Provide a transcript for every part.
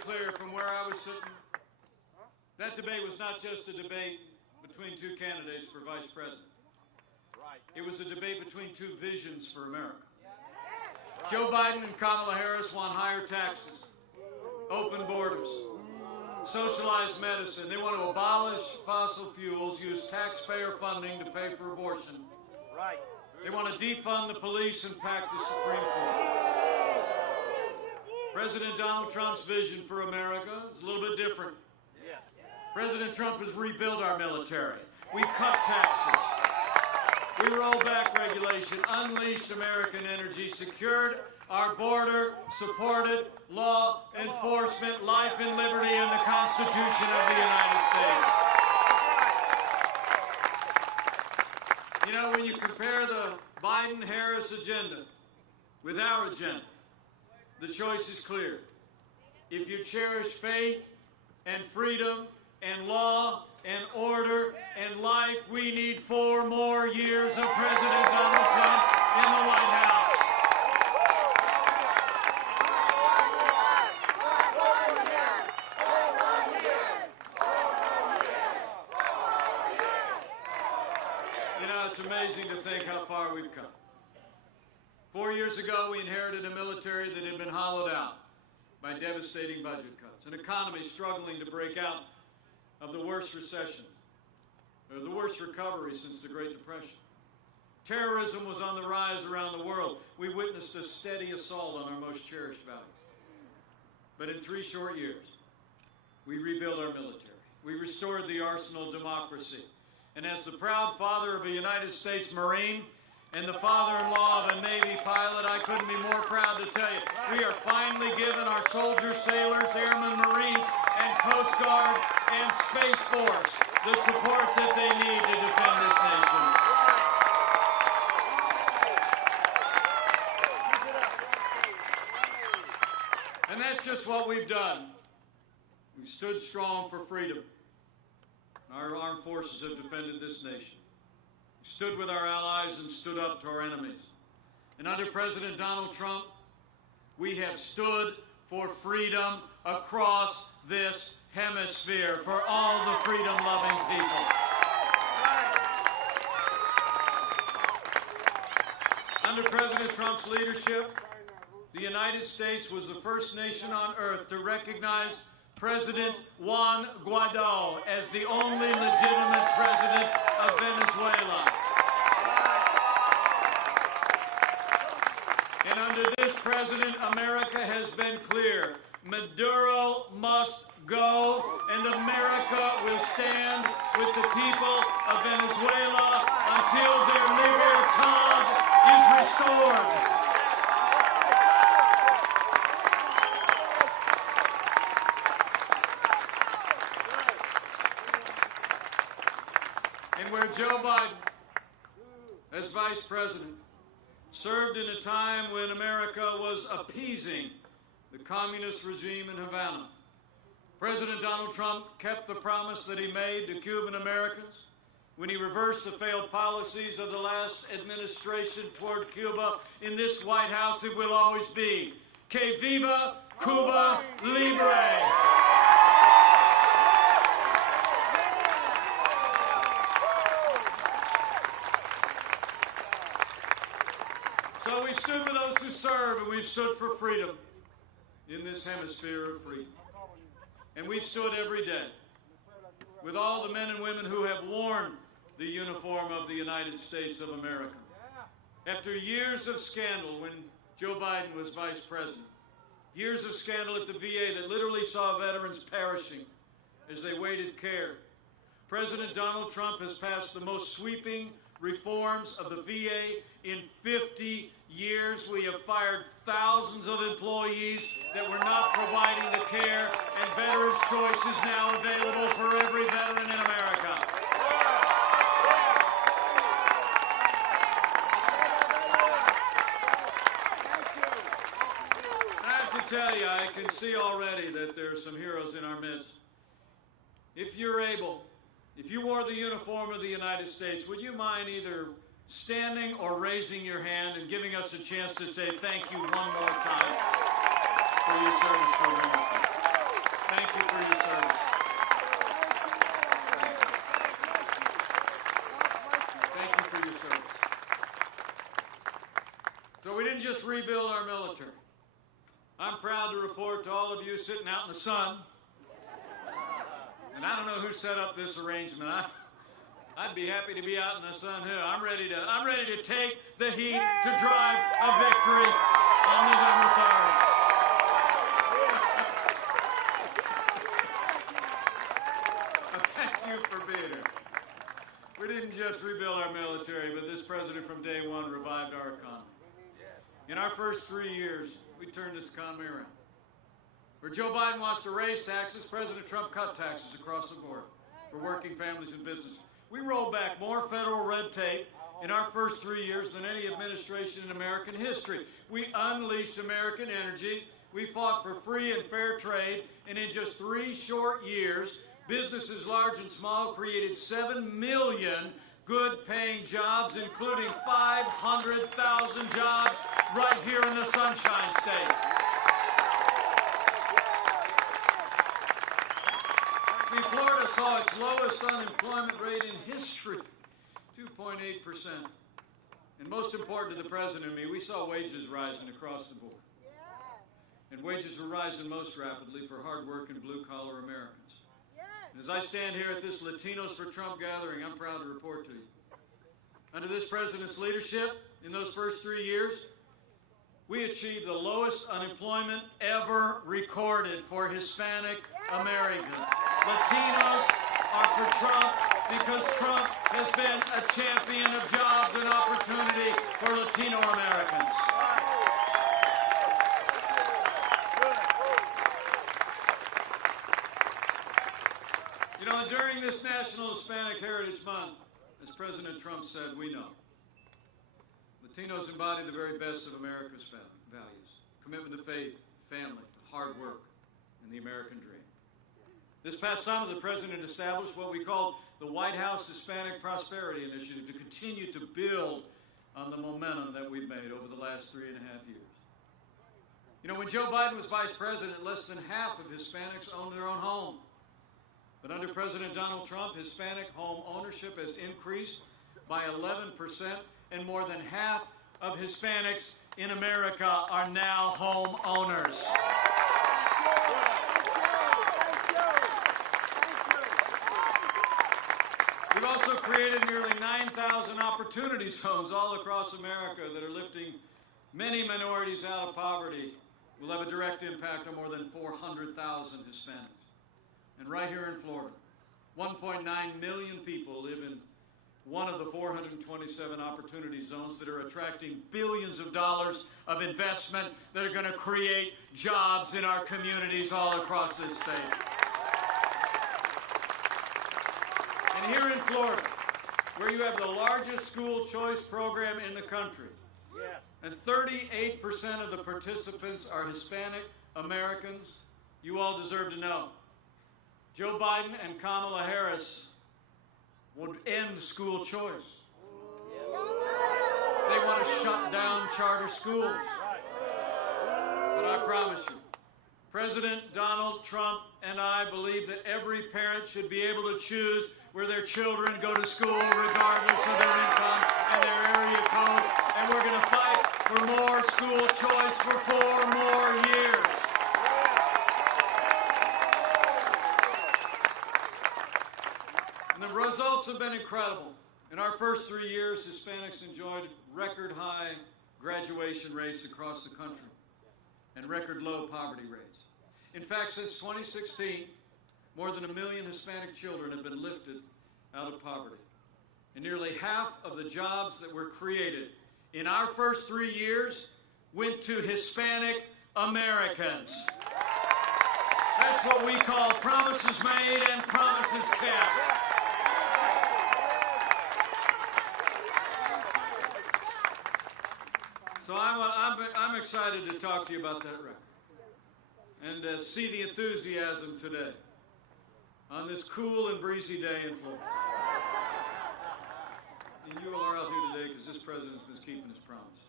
clear from where I was sitting, that debate was not just a debate between two candidates for vice president. It was a debate between two visions for America. Joe Biden and Kamala Harris want higher taxes, open borders, socialized medicine. They want to abolish fossil fuels, use taxpayer funding to pay for abortion. They want to defund the police and pack the Supreme Court. President Donald Trump's vision for America is a little bit different. President Trump has rebuilt our military. We cut taxes. We rolled back regulation, unleashed American energy, secured our border, supported law enforcement, life and liberty, and the Constitution of the United States. You know, when you compare the Biden-Harris agenda with our agenda, the choice is clear. If you cherish faith and freedom and law and order and life, we need 4 more years of President Donald Trump in the White House. You know, it's amazing to think how far we've come. 4 years ago, we inherited a military that had been hollowed out by devastating budget cuts, an economy struggling to break out of the worst recession, or the worst recovery since the Great Depression. Terrorism was on the rise around the world. We witnessed a steady assault on our most cherished values. But in 3 short years, we rebuilt our military. We restored the arsenal of democracy. And as the proud father of a United States Marine and the father-in-law of a Navy pilot, I couldn't be more proud to tell you, we are finally giving our soldiers, sailors, airmen, Marines, and Coast Guard and Space Force the support that they need to defend this nation. And that's just what we've done. We've stood strong for freedom. Our armed forces have defended this nation. We stood with our allies and stood up to our enemies. And under President Donald Trump, we have stood for freedom across this hemisphere, for all the freedom-loving people. Under President Trump's leadership, the United States was the first nation on earth to recognize President Juan Guaido as the only legitimate president of Venezuela. And under this president, America has been clear. Maduro must go, and America will stand with the people of Venezuela until their libertad is restored. And where Joe Biden, as vice president, served in a time when America was appeasing the communist regime in Havana, President Donald Trump kept the promise that he made to Cuban Americans when he reversed the failed policies of the last administration toward Cuba. In this White House, it will always be, Que viva Cuba Libre! So we stood with those who serve, and we've stood for freedom in this hemisphere of freedom. And we've stood every day with all the men and women who have worn the uniform of the United States of America. After years of scandal when Joe Biden was vice president, years of scandal at the VA that literally saw veterans perishing as they waited care, President Donald Trump has passed the most sweeping reforms of the VA in 50 years. We have fired thousands of employees that were not providing the care, and Veterans Choice is now available for every veteran in America. I have to tell you, I can see already that there are some heroes in our midst. If you're able, if you wore the uniform of the United States, would you mind either standing or raising your hand and giving us a chance to say thank you one more time for your service for America? military. I'm proud to report to all of you sitting out in the sun, and I don't know who set up this arrangement. I'd be happy to be out in the sun here. I'm ready to take the heat to drive a victory on November 3rd. Thank you for being here. We didn't just rebuild our military, but this president from day one revived our economy. In our first 3 years, we turned this economy around. Where Joe Biden wants to raise taxes, President Trump cut taxes across the board for working families and businesses. We rolled back more federal red tape in our first 3 years than any administration in American history. We unleashed American energy. We fought for free and fair trade. And in just 3 short years, businesses large and small created 7 million good-paying jobs, including 500,000 jobs right here in the Sunshine State. Florida saw its lowest unemployment rate in history, 2.8%. And most important to the president and me, we saw wages rising across the board. And wages were rising most rapidly for hard-working blue-collar Americans. And as I stand here at this Latinos for Trump gathering, I'm proud to report to you. Under this president's leadership, in those first 3 years, we achieved the lowest unemployment ever recorded for Hispanic Americans. Latinos are for Trump because Trump has been a champion of jobs and opportunity for Latino Americans. You know, during this National Hispanic Heritage Month, as President Trump said, we know Latinos embody the very best of America's values: commitment to faith, family, to hard work, and the American dream. This past summer, the president established what we called the White House Hispanic Prosperity Initiative to continue to build on the momentum that we've made over the last 3.5 years. You know, when Joe Biden was vice president, less than half of Hispanics owned their own home. But under President Donald Trump, Hispanic home ownership has increased by 11%, and more than half of Hispanics in America are now home owners. We've also created nearly 9,000 opportunity zones all across America that are lifting many minorities out of poverty. Will have a direct impact on more than 400,000 Hispanics. And right here in Florida, 1.9 million people live in one of the 427 opportunity zones that are attracting billions of dollars of investment that are going to create jobs in our communities all across this state. And here in Florida, where you have the largest school choice program in the country, and 38% of the participants are Hispanic Americans, you all deserve to know Joe Biden and Kamala Harris would end school choice. They want to shut down charter schools. But I promise you, President Donald Trump and I believe that every parent should be able to choose where their children go to school regardless of their income and their area code. And we're going to fight for more school choice for 4 more years. And the results have been incredible. In our first 3 years, Hispanics enjoyed record high graduation rates across the country and record low poverty rates. In fact, since 2016, more than 1 million Hispanic children have been lifted out of poverty. And nearly half of the jobs that were created in our first 3 years went to Hispanic Americans. That's what we call promises made and promises kept. So I'm excited to talk to you about that record and see the enthusiasm today on this cool and breezy day in Florida. And you all are out here today because this president's been keeping his promise.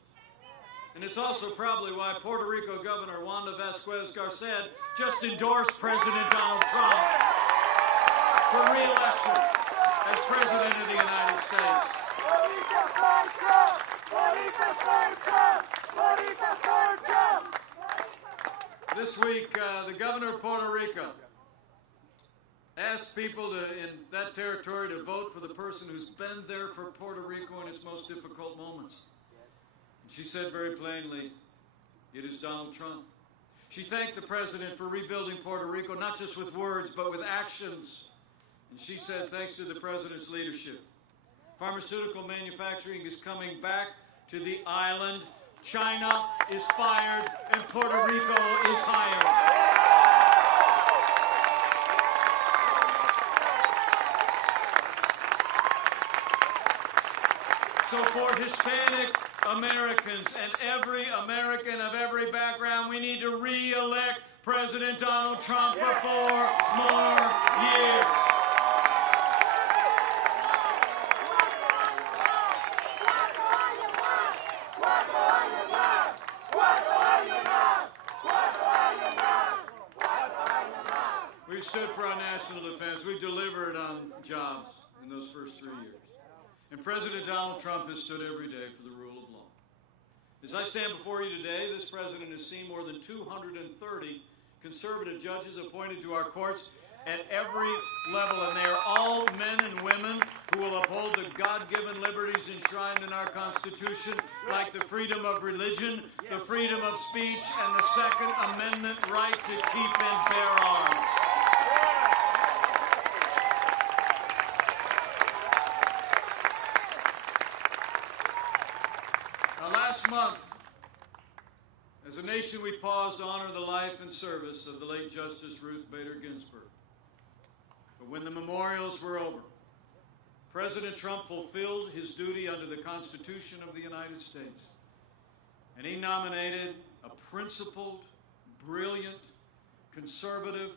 And it's also probably why Puerto Rico Governor Wanda Vasquez-Garcet just endorsed President Donald Trump for re-election as President of the United States. Borica for Trump! Borica for Trump! Borica for Trump! This week, the governor of Puerto Rico asked people in that territory to vote for the person who's been there for Puerto Rico in its most difficult moments. And she said very plainly, it is Donald Trump. She thanked the president for rebuilding Puerto Rico, not just with words, but with actions. And she said, thanks to the president's leadership, pharmaceutical manufacturing is coming back to the island. China is fired, and Puerto Rico is hired. So for Hispanic Americans and every American of every background, we need to re-elect President Donald Trump for 4 more years. We've stood for our national defense. We've delivered on jobs in those first 3 years. And President Donald Trump has stood every day for the rule of law. As I stand before you today, this president has seen more than 230 conservative judges appointed to our courts at every level, and they are all men and women who will uphold the God-given liberties enshrined in our Constitution, like the freedom of religion, the freedom of speech, and the Second Amendment right to keep and bear arms. Last month, as a nation, we paused to honor the life and service of the late Justice Ruth Bader Ginsburg. But when the memorials were over, President Trump fulfilled his duty under the Constitution of the United States, and he nominated a principled, brilliant, conservative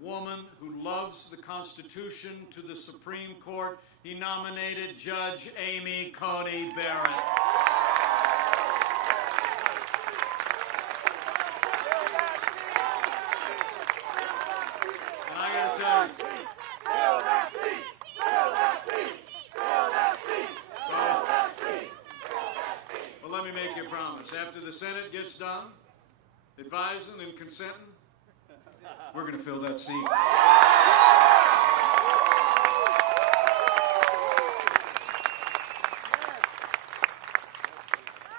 woman who loves the Constitution to the Supreme Court. He nominated Judge Amy Coney Barrett. Well, let me make you a promise. After the Senate gets done advising and consenting, we're going to fill that seat.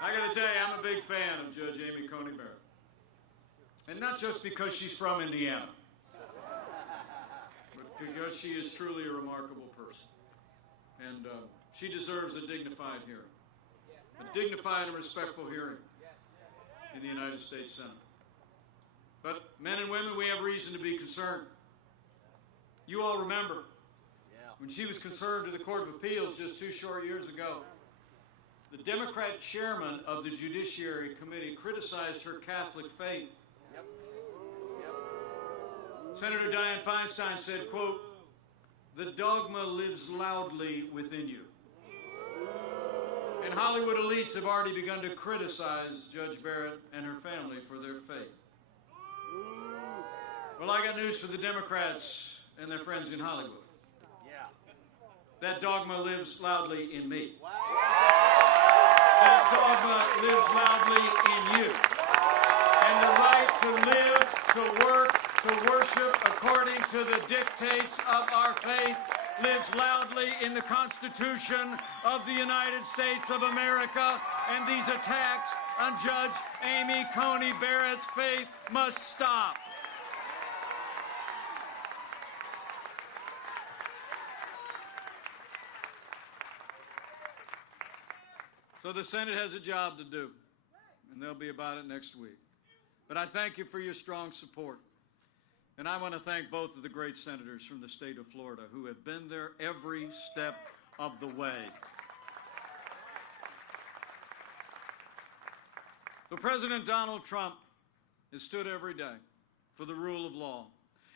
I got to tell you, I'm a big fan of Judge Amy Coney Barrett. And not just because she's from Indiana, because she is truly a remarkable person. And she deserves a dignified hearing, a dignified and respectful hearing in the United States Senate. But men and women, we have reason to be concerned. You all remember when she was concerned to the Court of Appeals just 2 short years ago, the Democrat chairman of the Judiciary Committee criticized her Catholic faith. Senator Dianne Feinstein said, quote, "The dogma lives loudly within you." And Hollywood elites have already begun to criticize Judge Barrett and her family for their faith. Well, I got news for the Democrats and their friends in Hollywood. That dogma lives loudly in me. That dogma lives loudly in you. And the right to live, to work, to worship according to the dictates of our faith lives loudly in the Constitution of the United States of America, and these attacks on Judge Amy Coney Barrett's faith must stop. So the Senate has a job to do, and they'll be about it next week. But I thank you for your strong support. And I want to thank both of the great senators from the state of Florida who have been there every step of the way. So President Donald Trump has stood every day for the rule of law.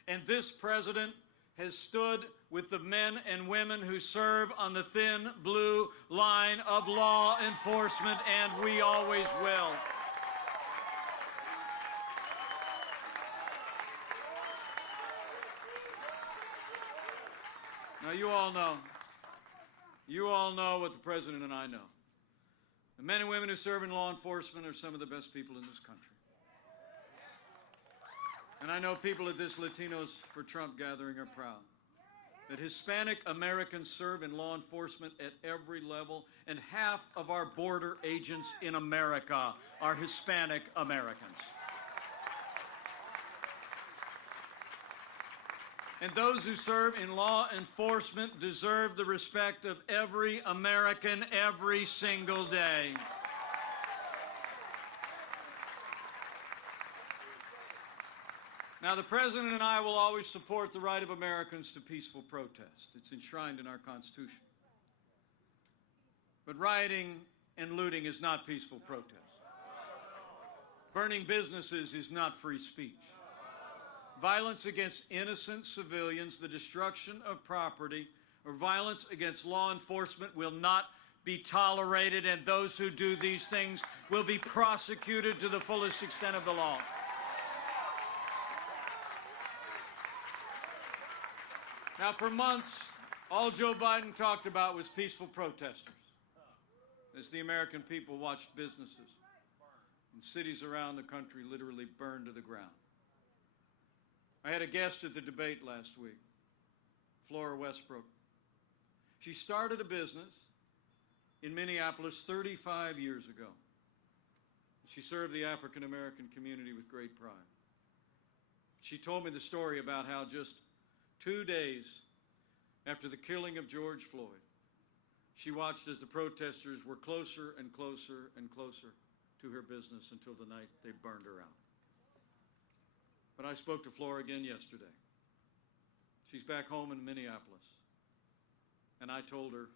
And this president has stood with the men and women who serve on the thin blue line of law enforcement, and we always will. Now, you all know what the president and I know. The men and women who serve in law enforcement are some of the best people in this country. And I know people at this Latinos for Trump gathering are proud that Hispanic Americans serve in law enforcement at every level, and half of our border agents in America are Hispanic Americans. And those who serve in law enforcement deserve the respect of every American every single day. Now, the President and I will always support the right of Americans to peaceful protest. It's enshrined in our Constitution. But rioting and looting is not peaceful protest. Burning businesses is not free speech. Violence against innocent civilians, the destruction of property, or violence against law enforcement will not be tolerated, and those who do these things will be prosecuted to the fullest extent of the law. Now, for months, all Joe Biden talked about was peaceful protesters as the American people watched businesses in cities around the country literally burn to the ground. I had a guest at the debate last week, Flora Westbrook. She started a business in Minneapolis 35 years ago. She served the African American community with great pride. She told me the story about how just 2 days after the killing of George Floyd, she watched as the protesters were closer and closer and closer to her business until the night they burned her out. But I spoke to Flora again yesterday. She's back home in Minneapolis. And I told her,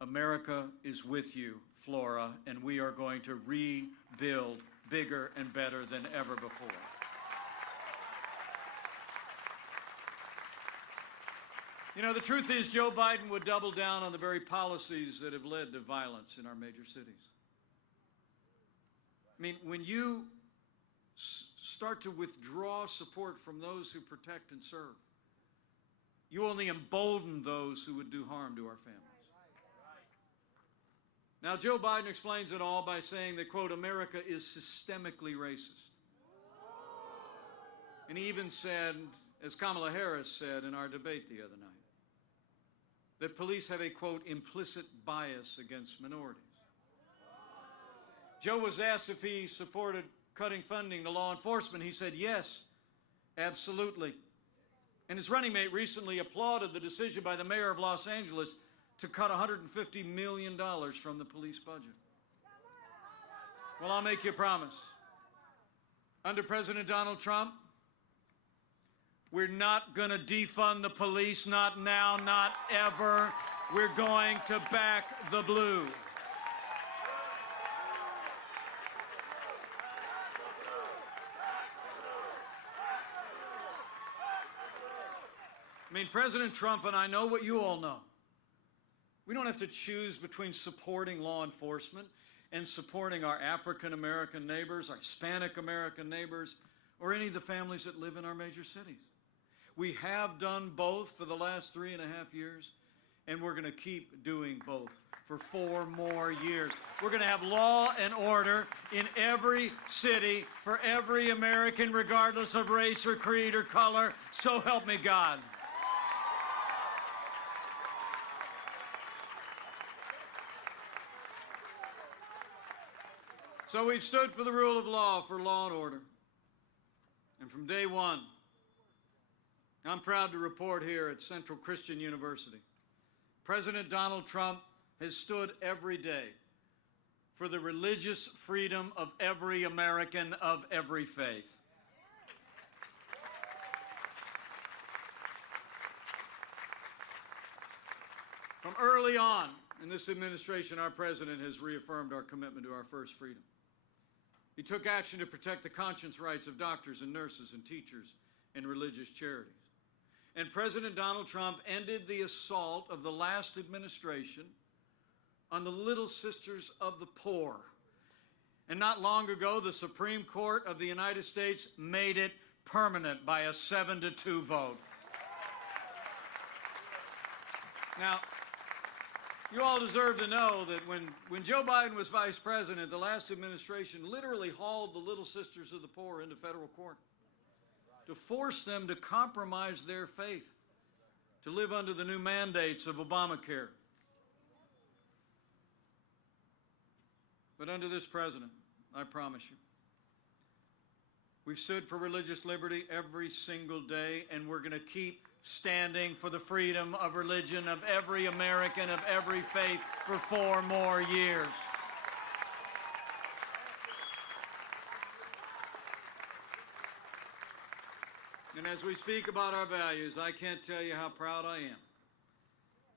America is with you, Flora, and we are going to rebuild bigger and better than ever before. You know, the truth is Joe Biden would double down on the very policies that have led to violence in our major cities. I mean, when you start to withdraw support from those who protect and serve, you only embolden those who would do harm to our families. Now, Joe Biden explains it all by saying that, quote, America is systemically racist. And he even said, as Kamala Harris said in our debate the other night, that police have a, quote, implicit bias against minorities. Joe was asked if he supported cutting funding to law enforcement. He said, yes, absolutely. And his running mate recently applauded the decision by the mayor of Los Angeles to cut $150 million from the police budget. Well, I'll make you a promise. Under President Donald Trump, we're not going to defund the police, not now, not ever. We're going to back the blue. I mean, President Trump and I know what you all know. We don't have to choose between supporting law enforcement and supporting our African American neighbors, our Hispanic American neighbors, or any of the families that live in our major cities. We have done both for the last 3.5 years, and we're going to keep doing both for 4 more years. We're going to have law and order in every city for every American, regardless of race or creed or color. So help me God. So we've stood for the rule of law, for law and order. And from day one, I'm proud to report here at Central Christian University, President Donald Trump has stood every day for the religious freedom of every American of every faith. From early on in this administration, our president has reaffirmed our commitment to our first freedom. He took action to protect the conscience rights of doctors and nurses and teachers and religious charities. And President Donald Trump ended the assault of the last administration on the Little Sisters of the Poor. And not long ago, the Supreme Court of the United States made it permanent by a 7-2 vote. Now, you all deserve to know that when Joe Biden was vice president, the last administration literally hauled the Little Sisters of the Poor into federal court. to force them to compromise their faith, to live under the new mandates of Obamacare. But under this president, I promise you, we've stood for religious liberty every single day, and we're going to keep standing for the freedom of religion of every American, of every faith, for 4 more years. And as we speak about our values, I can't tell you how proud I am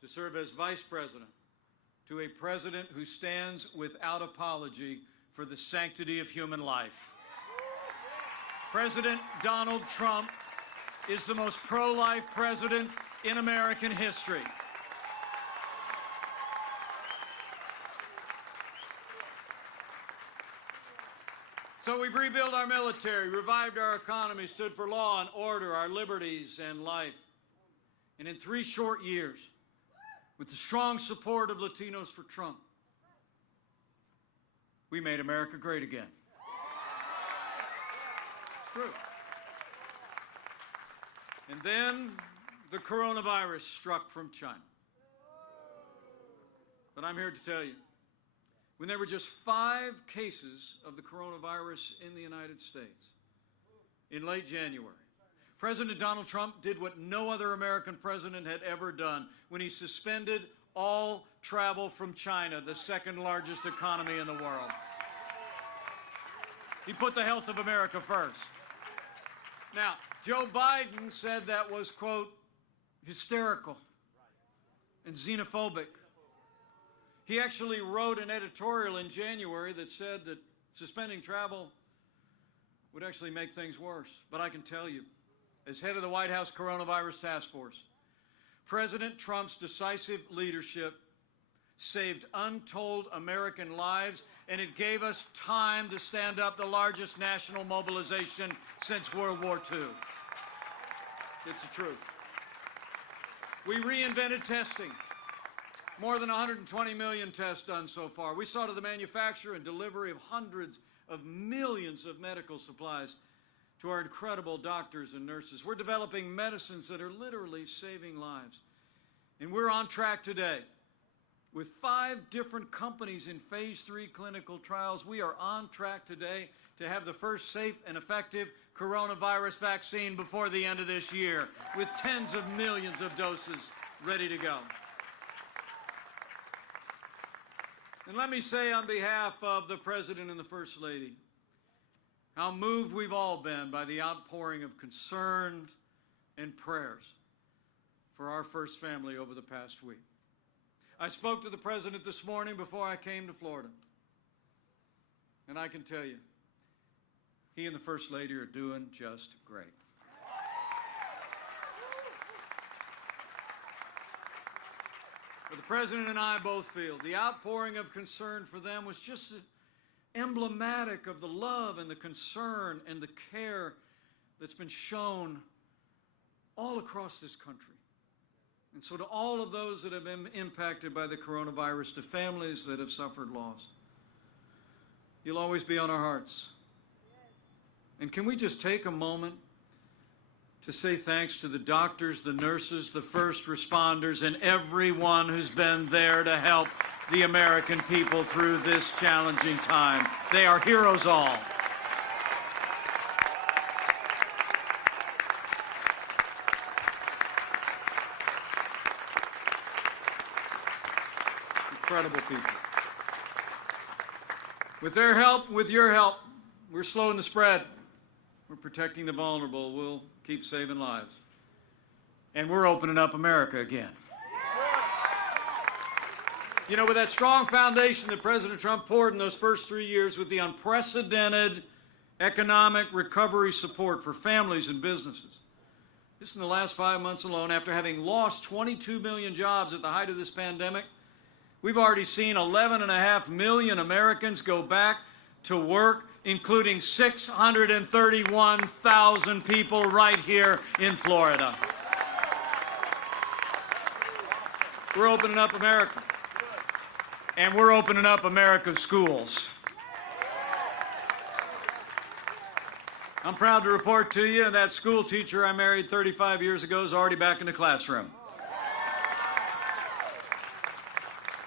to serve as Vice President to a president who stands without apology for the sanctity of human life. President Donald Trump is the most pro-life president in American history. So we've rebuilt our military, revived our economy, stood for law and order, our liberties and life. And in 3 short years, with the strong support of Latinos for Trump, we made America great again. It's true. And then the coronavirus struck from China. But I'm here to tell you, when there were just 5 cases of the coronavirus in the United States in late January, President Donald Trump did what no other American president had ever done when he suspended all travel from China, the 2nd largest economy in the world. He put the health of America first. Now, Joe Biden said that was, quote, hysterical and xenophobic. He actually wrote an editorial in January that said that suspending travel would actually make things worse. But I can tell you, as head of the White House Coronavirus Task Force, President Trump's decisive leadership saved untold American lives, and it gave us time to stand up the largest national mobilization since World War II. It's the truth. We reinvented testing. More than 120 million tests done so far. We saw to the manufacture and delivery of hundreds of millions of medical supplies to our incredible doctors and nurses. We're developing medicines that are literally saving lives. And we're on track today. With 5 different companies in phase 3 clinical trials, we are on track today to have the first safe and effective coronavirus vaccine before the end of this year, with tens of millions of doses ready to go. And let me say on behalf of the President and the First Lady, how moved we've all been by the outpouring of concern and prayers for our first family over the past week. I spoke to the President this morning before I came to Florida, and I can tell you, he and the First Lady are doing just great. But the President and I both feel the outpouring of concern for them was just emblematic of the love and the concern and the care that's been shown all across this country. And so to all of those that have been impacted by the coronavirus, to families that have suffered loss, you'll always be on our hearts. And can we just take a moment to say thanks to the doctors, the nurses, the first responders, and everyone who's been there to help the American people through this challenging time. They are heroes all. Incredible people. With their help, with your help, we're slowing the spread. We're protecting the vulnerable. We'll keep saving lives. And we're opening up America again. You know, with that strong foundation that President Trump poured in those first 3 years, with the unprecedented economic recovery support for families and businesses, just in the last 5 months alone, after having lost 22 million jobs at the height of this pandemic, we've already seen 11.5 million Americans go back to work, including 631,000 people right here in Florida. We're opening up America. And we're opening up America's schools. I'm proud to report to you that school teacher I married 35 years ago is already back in the classroom.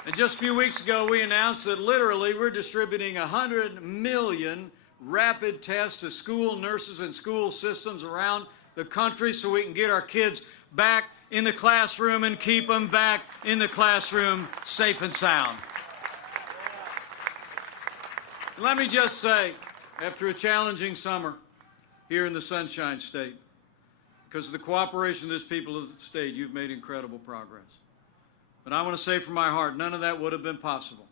And just a few weeks ago, we announced that literally we're distributing 100 million rapid tests to school nurses and school systems around the country so we can get our kids back in the classroom and keep them back in the classroom safe and sound. Let me just say, after a challenging summer here in the Sunshine State, because of the cooperation of this people of the state, you've made incredible progress. But I want to say from my heart, none of that would have been possible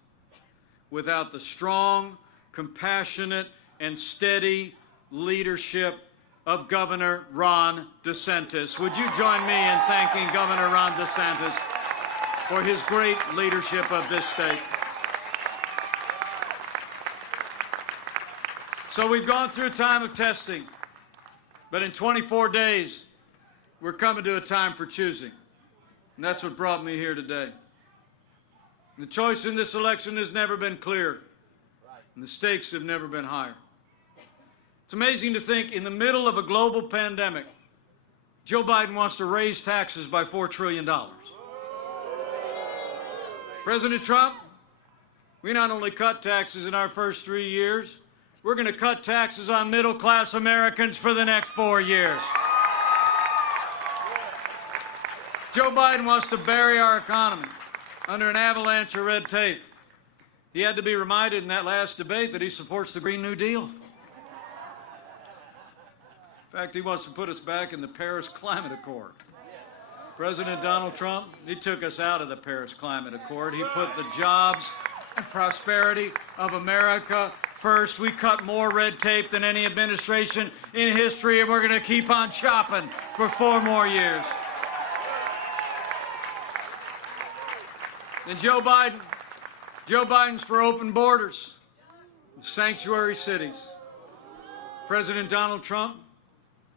without the strong, compassionate, and steady leadership of Governor Ron DeSantis. Would you join me in thanking Governor Ron DeSantis for his great leadership of this state? So we've gone through a time of testing, but in 24 days, we're coming to a time for choosing. And that's what brought me here today. The choice in this election has never been clearer, and the stakes have never been higher. It's amazing to think in the middle of a global pandemic, Joe Biden wants to raise taxes by $4 trillion. President Trump, we not only cut taxes in our first 3 years, we're going to cut taxes on middle-class Americans for the next 4 years. Joe Biden wants to bury our economy under an avalanche of red tape. He had to be reminded in that last debate that he supports the Green New Deal. In fact, he wants to put us back in the Paris Climate Accord. President Donald Trump, he took us out of the Paris Climate Accord. He put the jobs and prosperity of America first. We cut more red tape than any administration in history, and we're going to keep on chopping for 4 more years. And Joe Biden's for open borders, sanctuary cities. President Donald Trump,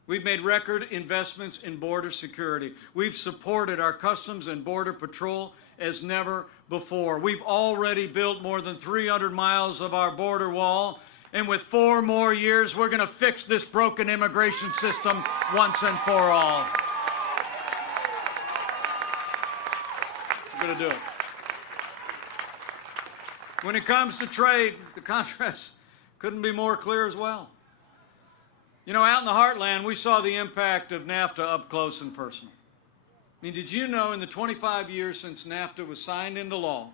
we've made record investments in border security. We've supported our Customs and Border Patrol as never before. We've already built more than 300 miles of our border wall, and with 4 more years, we're going to fix this broken immigration system once and for all. We're going to do it. When it comes to trade, the contrast couldn't be more clear as well. You know, out in the heartland, we saw the impact of NAFTA up close and personal. I mean, did you know in the 25 years since NAFTA was signed into law,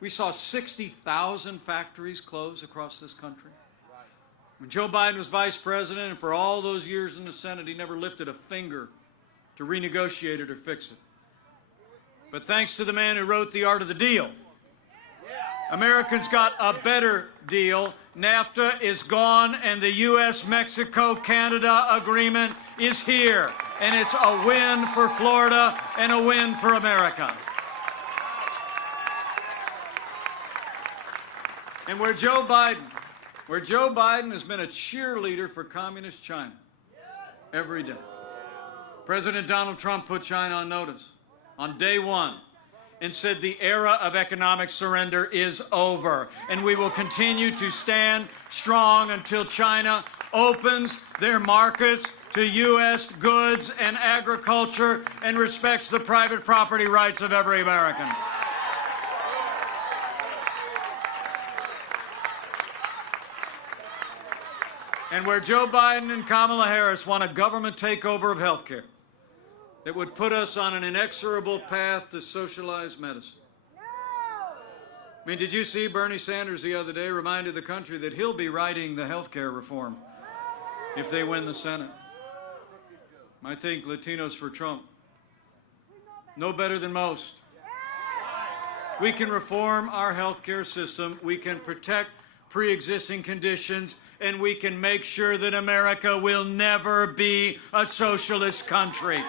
we saw 60,000 factories close across this country? When Joe Biden was vice president, and for all those years in the Senate, he never lifted a finger to renegotiate it or fix it. But thanks to the man who wrote The Art of the Deal, Americans got a better deal. NAFTA is gone, and the U.S.-Mexico-Canada agreement is here. And it's a win for Florida and a win for America. And where Joe Biden has been a cheerleader for communist China every day. President Donald Trump put China on notice on day one and said the era of economic surrender is over, and we will continue to stand strong until China opens their markets to U.S. goods and agriculture and respects the private property rights of every American. And where Joe Biden and Kamala Harris want a government takeover of health care that would put us on an inexorable path to socialized medicine. I mean, did you see Bernie Sanders the other day reminded the country that he'll be writing the health care reform if they win the Senate? I think Latinos for Trump know better than most. We can reform our health care system, we can protect pre-existing conditions, and we can make sure that America will never be a socialist country.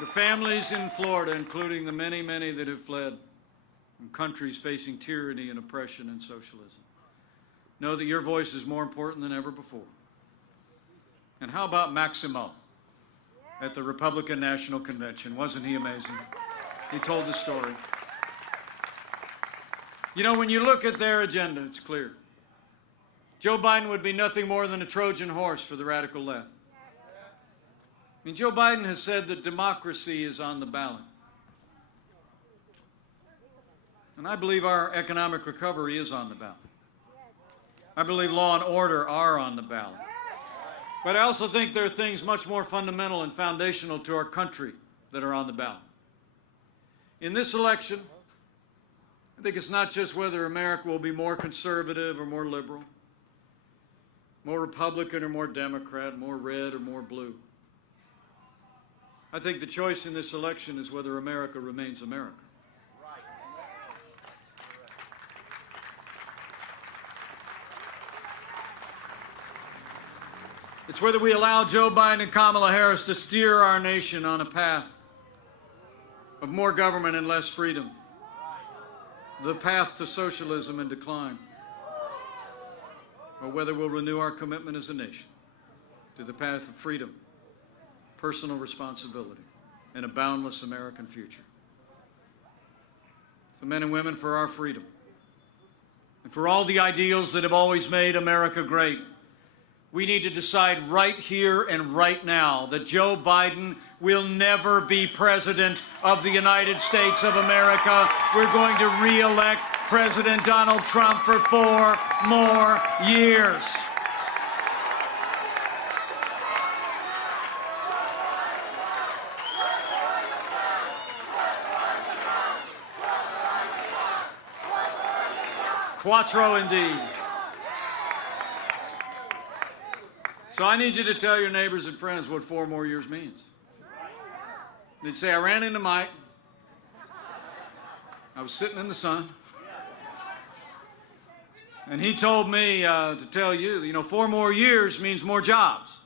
The families in Florida, including the many, many that have fled from countries facing tyranny and oppression and socialism, know that your voice is more important than ever before. And how about Maximo at the Republican National Convention? Wasn't he amazing? He told the story. You know, when you look at their agenda, it's clear. Joe Biden would be nothing more than a Trojan horse for the radical left. I mean, Joe Biden has said that democracy is on the ballot. And I believe our economic recovery is on the ballot. I believe law and order are on the ballot. But I also think there are things much more fundamental and foundational to our country that are on the ballot. In this election, I think it's not just whether America will be more conservative or more liberal, more Republican or more Democrat, more red or more blue. I think the choice in this election is whether America remains America. It's whether we allow Joe Biden and Kamala Harris to steer our nation on a path of more government and less freedom, the path to socialism and decline, or whether we'll renew our commitment as a nation to the path of freedom, personal responsibility, and a boundless American future. So men and women, for our freedom, and for all the ideals that have always made America great, we need to decide right here and right now that Joe Biden will never be President of the United States of America. We're going to re-elect President Donald Trump for 4 more years. Quattro indeed. So I need you to tell your neighbors and friends what 4 more years means. They'd say, I ran into Mike. I was sitting in the sun. And he told me to tell you, 4 more years means more jobs.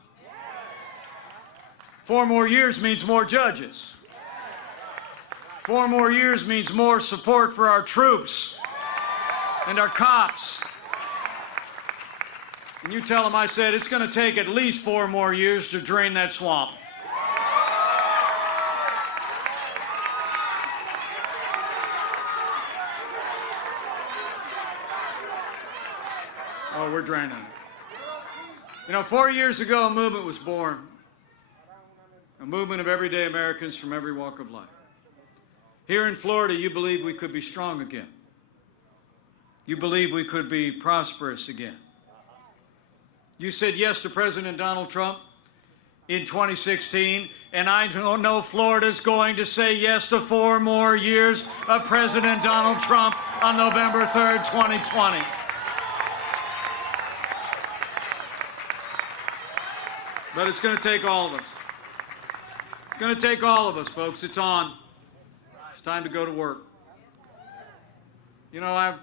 4 more years means more judges. 4 more years means more support for our troops and our cops. And you tell them I said it's going to take at least 4 more years to drain that swamp. Oh, we're draining it. 4 years ago, a movement was born. A movement of everyday Americans from every walk of life. Here in Florida, you believe we could be strong again. You believe we could be prosperous again. You said yes to President Donald Trump in 2016, and I don't know Florida's going to say yes to 4 more years of President Donald Trump on November 3rd, 2020. But it's going to take all of us. It's going to take all of us, folks. It's on. It's time to go to work. I've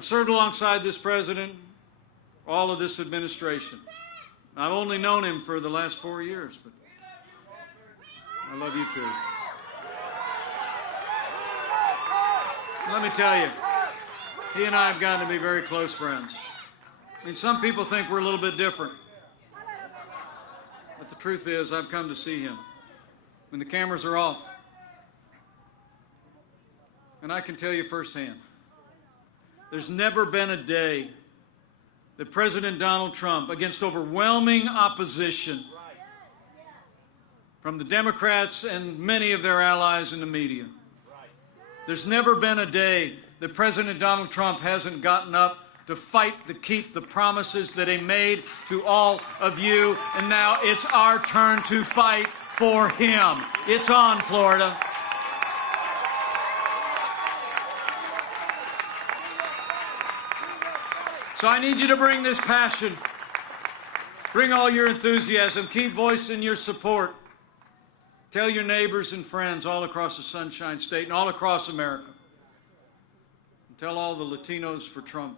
served alongside this president all of this administration. I've only known him for the last 4 years, but I love you too. Let me tell you, he and I have gotten to be very close friends. Some people think we're a little bit different. But the truth is, I've come to see him when the cameras are off. And I can tell you firsthand, there's never been a day that President Donald Trump, against overwhelming opposition from the Democrats and many of their allies in the media, there's never been a day that President Donald Trump hasn't gotten up to fight to keep the promises that he made to all of you. And now it's our turn to fight for him. It's on, Florida. So I need you to bring this passion, bring all your enthusiasm, keep voicing your support. Tell your neighbors and friends all across the Sunshine State and all across America. And tell all the Latinos for Trump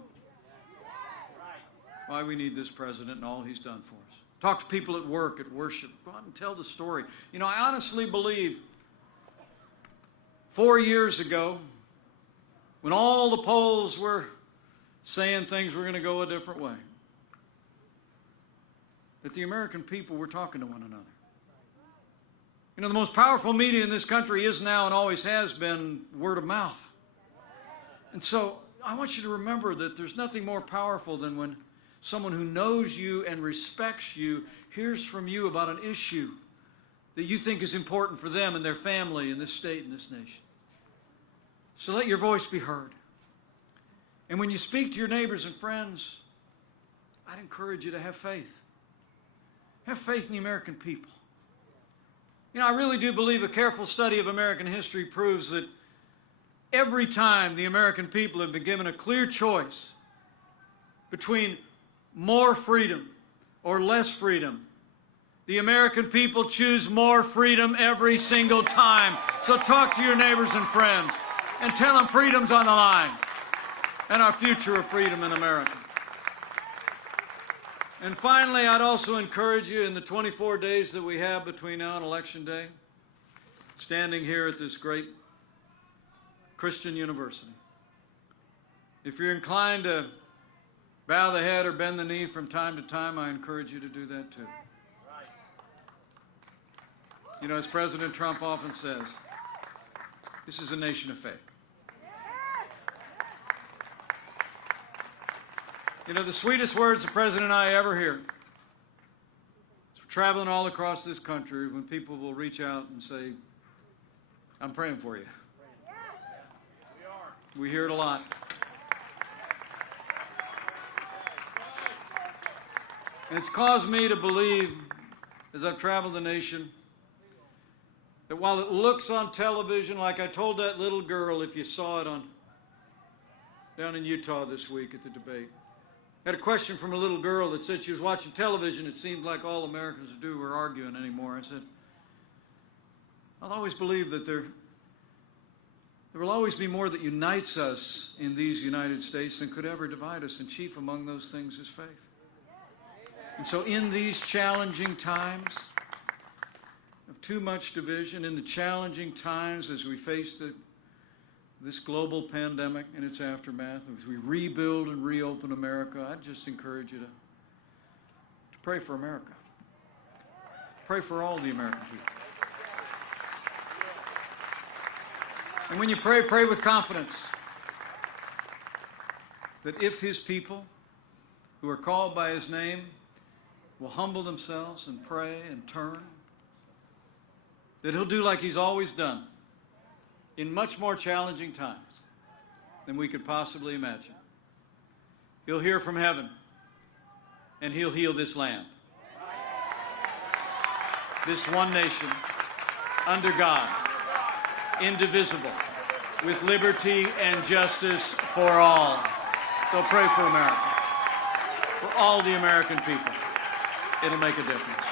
why we need this president and all he's done for us. Talk to people at work, at worship. Go out and tell the story. I honestly believe 4 years ago, when all the polls were saying things were going to go a different way, that the American people were talking to one another. You know, the most powerful media in this country is now and always has been word of mouth. And so I want you to remember that there's nothing more powerful than when someone who knows you and respects you hears from you about an issue that you think is important for them and their family and this state and this nation. So let your voice be heard. And when you speak to your neighbors and friends, I'd encourage you to have faith. Have faith in the American people. You know, I really do believe a careful study of American history proves that every time the American people have been given a clear choice between more freedom or less freedom, the American people choose more freedom every single time. So talk to your neighbors and friends and tell them freedom's on the line and our future of freedom in America. And finally, I'd also encourage you in the 24 days that we have between now and Election Day, standing here at this great Christian university, if you're inclined to bow the head or bend the knee from time to time, I encourage you to do that too. You know, as President Trump often says, this is a nation of faith. You know, the sweetest words the President and I ever hear, as we're traveling all across this country, when people will reach out and say, I'm praying for you. We hear it a lot. And it's caused me to believe, as I've traveled the nation, that while it looks on television, like I told that little girl, if you saw it down in Utah this week at the debate, I had a question from a little girl that said she was watching television. It seemed like all Americans do were arguing anymore. I said, I'll always believe that there will always be more that unites us in these United States than could ever divide us, and chief among those things is faith. And so in these challenging times of too much division, in the challenging times as we face this global pandemic and its aftermath, as we rebuild and reopen America, I'd just encourage you to pray for America. Pray for all the American people. And when you pray, pray with confidence that if His people who are called by His name will humble themselves and pray and turn, that He'll do like He's always done in much more challenging times than we could possibly imagine. He'll hear from heaven, and He'll heal this land. This one nation, under God, indivisible, with liberty and justice for all. So pray for America, for all the American people. It'll make a difference.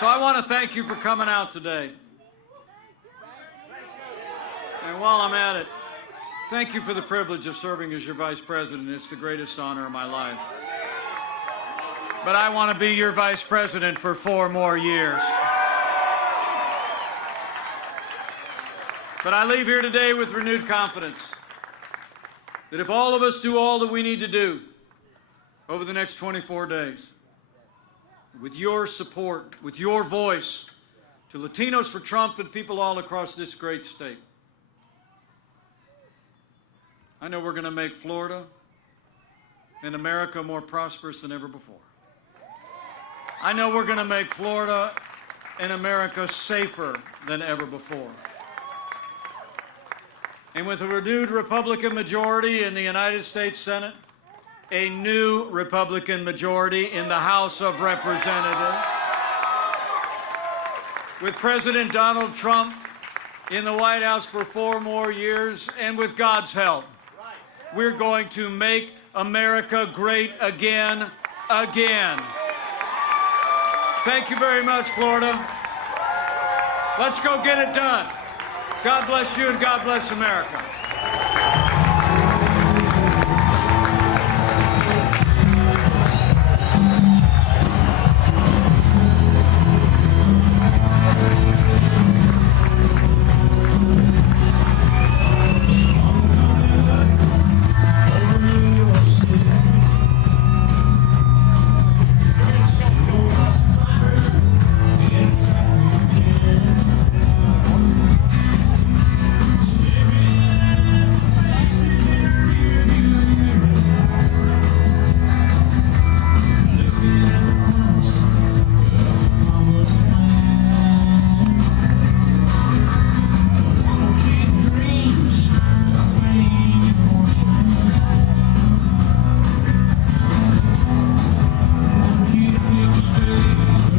So I want to thank you for coming out today. And while I'm at it, thank you for the privilege of serving as your vice president. It's the greatest honor of my life. But I want to be your vice president for 4 more years. But I leave here today with renewed confidence that if all of us do all that we need to do over the next 24 days, with your support, with your voice, to Latinos for Trump and people all across this great state, I know we're going to make Florida and America more prosperous than ever before. I know we're going to make Florida and America safer than ever before. And with a renewed Republican majority in the United States Senate, a new Republican majority in the House of Representatives, with President Donald Trump in the White House for 4 more years, and with God's help, we're going to make America great again, again. Thank you very much, Florida. Let's go get it done. God bless you and God bless America.